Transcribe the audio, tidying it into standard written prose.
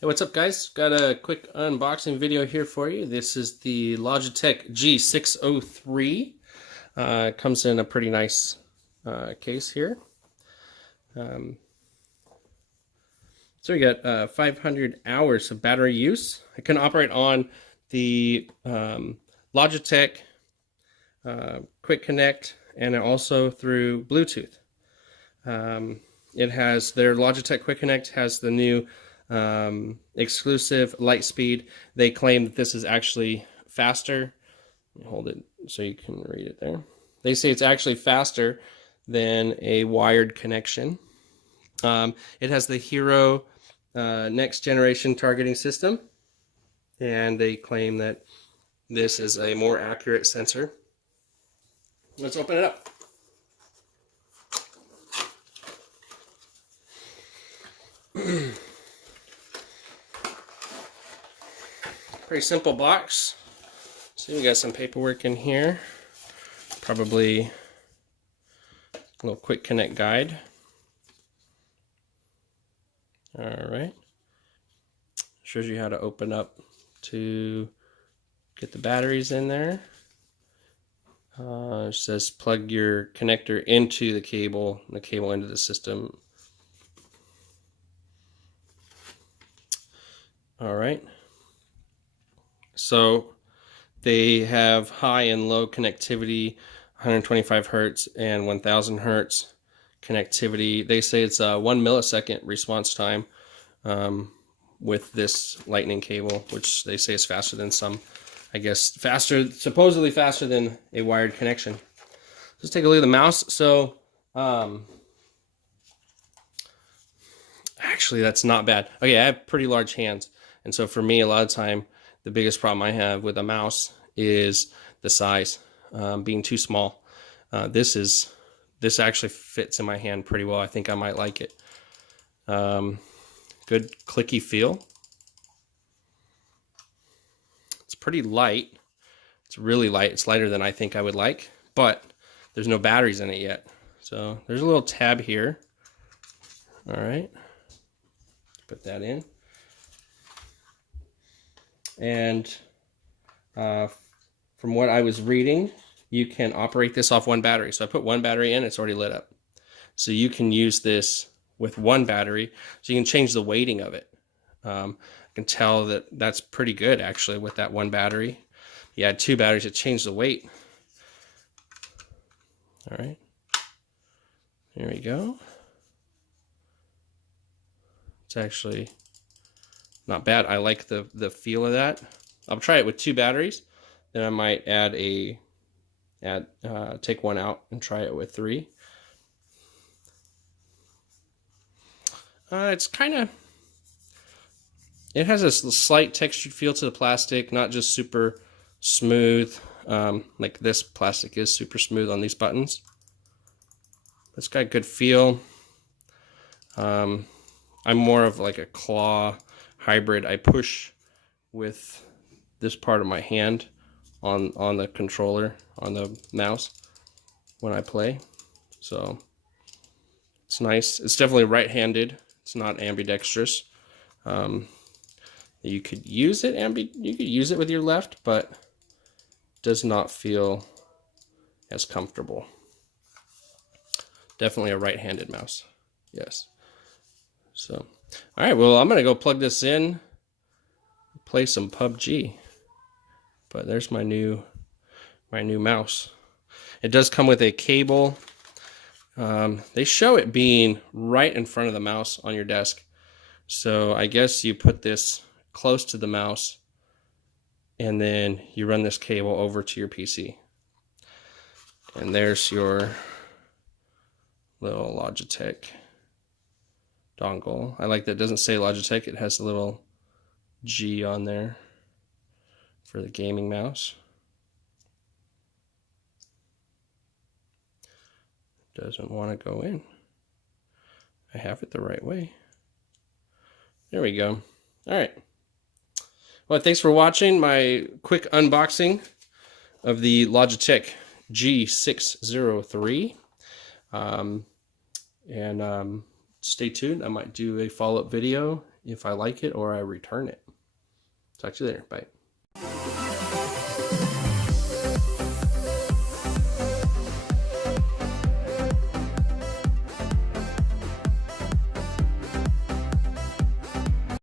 Hey, what's up guys? Got a quick unboxing video here for you. This is the Logitech G603. Comes in a pretty nice case here. So we got 500 hours of battery use. It can operate on the Logitech Quick Connect and also through Bluetooth. It has their Logitech Quick Connect has the new exclusive light speed. They claim that this is actually faster. Hold it so you can read it there. They say it's actually faster than a wired connection. It has the Hero next generation targeting system, and they claim that this is a more accurate sensor. Let's open it up. Pretty simple box. So we got some paperwork in here. Probably a little quick connect guide. Alright. Shows you how to open up to get the batteries in there. It says plug your connector into the cable into the system. Alright. So they have high and low connectivity, 125 hertz and 1000 hertz connectivity. They say it's a 1 millisecond response time with this lightning cable, which they say is faster than some, I guess, supposedly faster than a wired connection. Let's take a look at the mouse. So actually that's not bad. Okay, I have pretty large hands, and so for me a lot of time the biggest problem I have with a mouse is the size, being too small. This actually fits in my hand pretty well. I think I might like it. Good clicky feel. It's pretty light. It's really light. It's lighter than I think I would like, but there's no batteries in it yet. So there's a little tab here. All right, put that in. And from what I was reading, you can operate this off one battery. So I put one battery in, it's already lit up. So you can use this with one battery. So you can change the weighting of it. I can tell that that's pretty good actually with that one battery. You add two batteries, it changed the weight. All right, there we go. It's actually not bad. I like the feel of that. I'll try it with two batteries. Then I might take one out and try it with three. It's kind of, it has a slight textured feel to the plastic, not just super smooth. Like this plastic is super smooth on these buttons. It's got a good feel. I'm more of like a claw hybrid. I push with this part of my hand on the controller, on the mouse when I play. So it's nice. It's definitely right-handed. It's not ambidextrous. You could use it with your left, but does not feel as comfortable. Definitely a right-handed mouse. Yes. So, all right, well, I'm gonna go plug this in, play some PUBG. But there's my new mouse. It does come with a cable. They show it being right in front of the mouse on your desk. So I guess you put this close to the mouse and then you run this cable over to your PC. And there's your little Logitech dongle. I like that it doesn't say Logitech. It has a little G on there for the gaming mouse. Doesn't want to go in. I have it the right way. There we go. All right. Well, thanks for watching my quick unboxing of the Logitech G603. Stay tuned. I might do a follow-up video if I like it or I return it. Talk to you later. Bye.